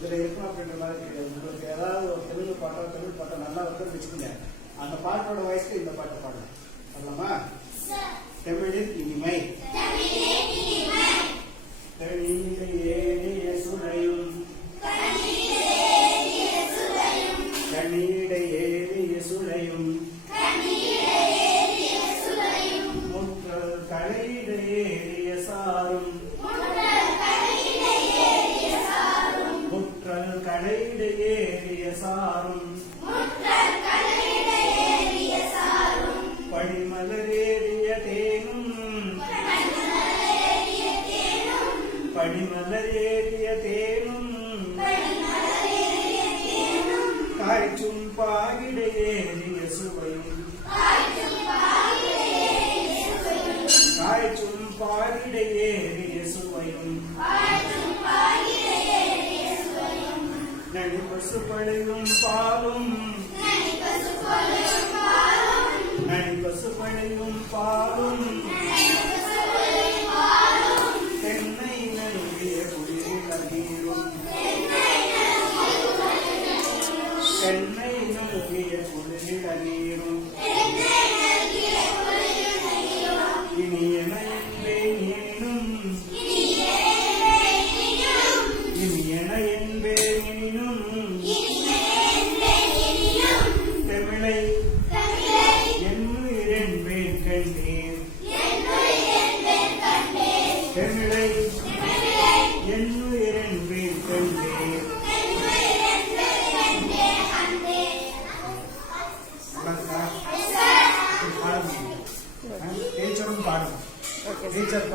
இதுல இருக்கும் அப்படின்ற மாதிரி தெரியாது. உங்களுக்கு ஏதாவது ஒரு தமிழ் பாட்டோ நல்லா வந்து வச்சுக்கோங்க. அந்த பாட்டோட வயசுக்கு இந்த பாட்டு பாடணும். சொல்லலாமா? தமிழில் இனிமை தனியிலே ஏறிய சுளையும் கண்ணீடை ஏறிய சுளையும் முற்றல் களையிட ஏறிய சாரும் முற்றல் களையிட ஏறிய சாரும் படிமலரேறிய தேனும் படிமலரேறிய தேனும் காய்ச்சும் பாகிட ஏறிய சுவையும் காய்ச்சும் பாகிட ஏறிய சுவையும் நனி பசுப்படையும் பாலும் நனி பசுப்படையும் பாலும் தென்னை நல்கிய குளிரில் நீரும் தென்னை நல்கிய குளிரில் நீரும் இனியன என்பேன் எனினும் இனியன என்பேன் எனினும் தமிழை என்னுயிரென்பேன் கண்டேன் தமிழை என்னுயிரென்பேன் கண்டேன். டீச்சரும் பாடணும். டீச்சர்